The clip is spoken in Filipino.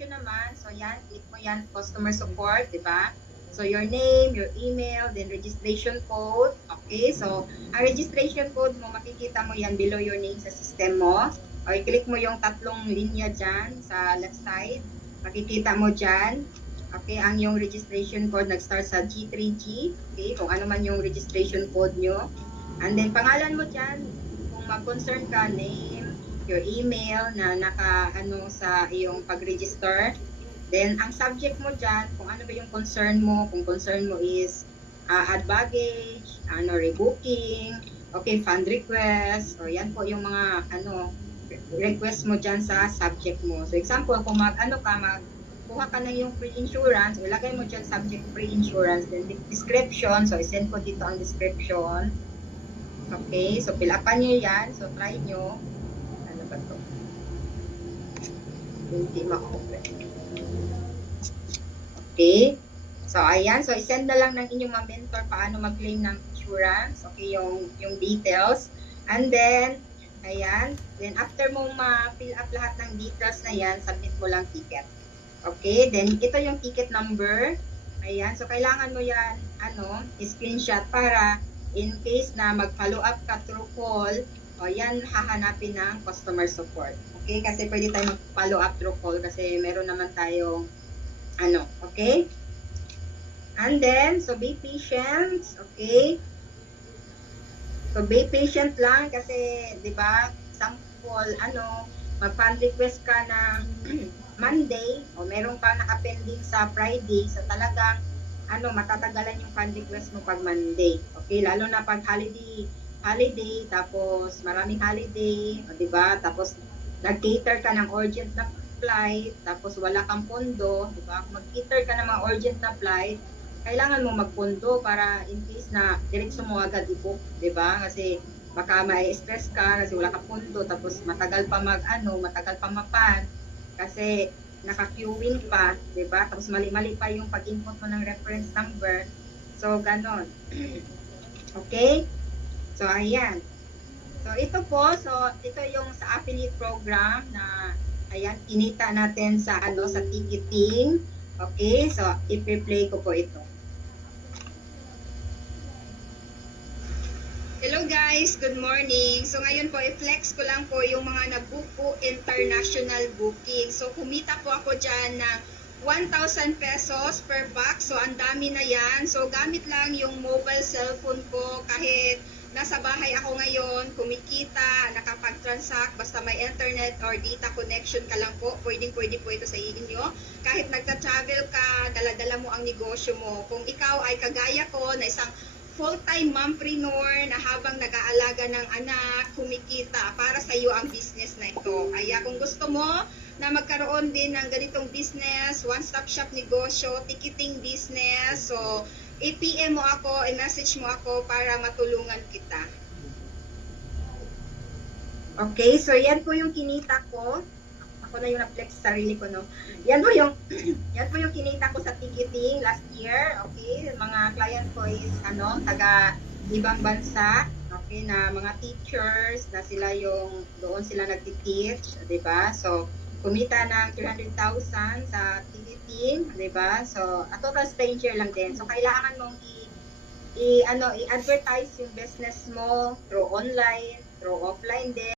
registration naman, so yan, click mo yan, customer support, di ba? So your name, your email, then registration code. Okay, so ang registration code mo, makikita mo yan below your name sa system mo. O i-click mo yung tatlong linya dyan sa left side. Makikita mo dyan. Okay, ang yung registration code nag-start sa G3G. Okay, kung ano man yung registration code nyo. And then pangalan mo dyan, kung mag-concern ka, name, your email na naka-ano sa iyong pag-register. Then, ang subject mo dyan, kung ano ba yung concern mo, kung concern mo is add baggage, rebooking, okay, fund request, o yan po yung mga request mo dyan sa subject mo. So, example, kung kuha ka na yung pre-insurance, ilagay mo dyan subject pre-insurance, then description, so isend ko dito ang description. Okay, so fill upan nyo yan, so try nyo. Ano ba to? Hindi ma-open. Okay, so ayan, so isend na lang ng inyong mga mentor paano mag-claim ng insurance, okay, yung details. And then, ayan, then after mo ma-fill up lahat ng details na yan, submit mo lang ticket. Okay, then ito yung ticket number. Ayan, so kailangan mo yan, screenshot para in case na mag-follow up ka through call, o yan, hahanapin ng customer support. Okay, kasi pwede tayo mag-follow up through call kasi meron naman tayong, okay? And then, so be patient, okay? So be patient lang kasi, di ba, sample, mag-fund request ka ng Monday o meron pa nakapending sa Friday, so talagang matatagalan yung fund request mo pag Monday. Okay, lalo na pag holiday, tapos maraming holiday, o diba? Tapos nag-cater ka ng urgent na flight, tapos wala kang pondo, diba? Mag-cater ka ng mga urgent na flight, kailangan mo magpondo para in case na diretso mo agad i-book, diba? Kasi baka ma-stress ka kasi wala kang pondo, tapos matagal pa matagal pa mapan kasi naka-queuing pa, diba? Tapos mali-mali pa yung pag-input mo ng reference number. So, ganon. Okay? So, ayan. So, ito yung sa affiliate program na, ayan, kinita natin sa, sa ticketing. Okay? So, i-play ko po ito. Hello guys, good morning. So ngayon po, i-flex ko lang po yung mga na-book po international booking. So kumita po ako dyan ng 1,000 pesos per box. So ang dami na yan. So gamit lang yung mobile cellphone ko kahit nasa bahay ako ngayon, kumikita, nakapag-transact, basta may internet or data connection ka lang po, pwede po ito sa inyo. Kahit nagta-travel ka, dala-dala mo ang negosyo mo. Kung ikaw ay kagaya ko na isang full-time mompreneur na habang nag-aalaga ng anak, kumikita, para sa iyo ang business na ito. Kaya kung gusto mo na magkaroon din ng ganitong business, one-stop shop negosyo, ticketing business, so i-PM mo ako, i-message mo ako para matulungan kita. Okay, so yan po yung kinita ko. Ako na yung na-flex sa sarili ko, no? Yan po yung kinita ko sa ticketing last year, okay? Mga client ko is, taga ibang bansa, okay, na mga teachers, na sila doon sila nagti-teach, diba? So, kumita ng 300,000 sa ticketing, diba? So, a total stranger lang din. So, kailangan mong i-advertise yung business mo through online, through offline din.